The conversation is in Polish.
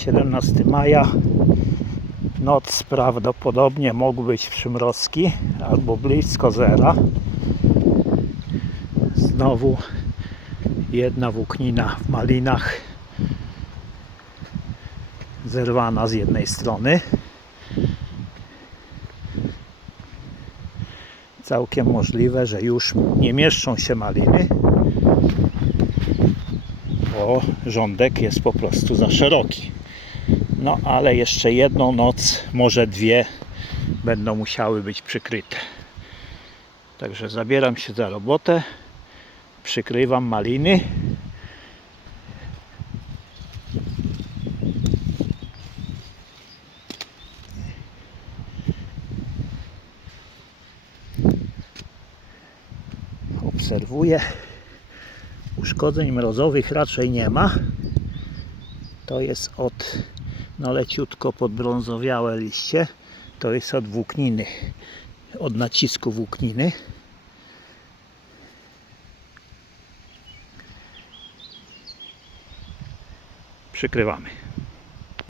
17 maja. Noc prawdopodobnie mógł być przymrozki albo blisko zera. Znowu jedna włóknina w malinach zerwana z jednej strony. Całkiem możliwe, że już nie mieszczą się maliny, bo rządek jest po prostu za szeroki. No ale jeszcze jedną noc, może dwie będą musiały być przykryte. Także zabieram się za robotę, przykrywam maliny. Obserwuję. Uszkodzeń mrozowych raczej nie ma. To jest od no leciutko podbrązowiałe liście. To jest od włókniny, od nacisku włókniny. Przykrywamy.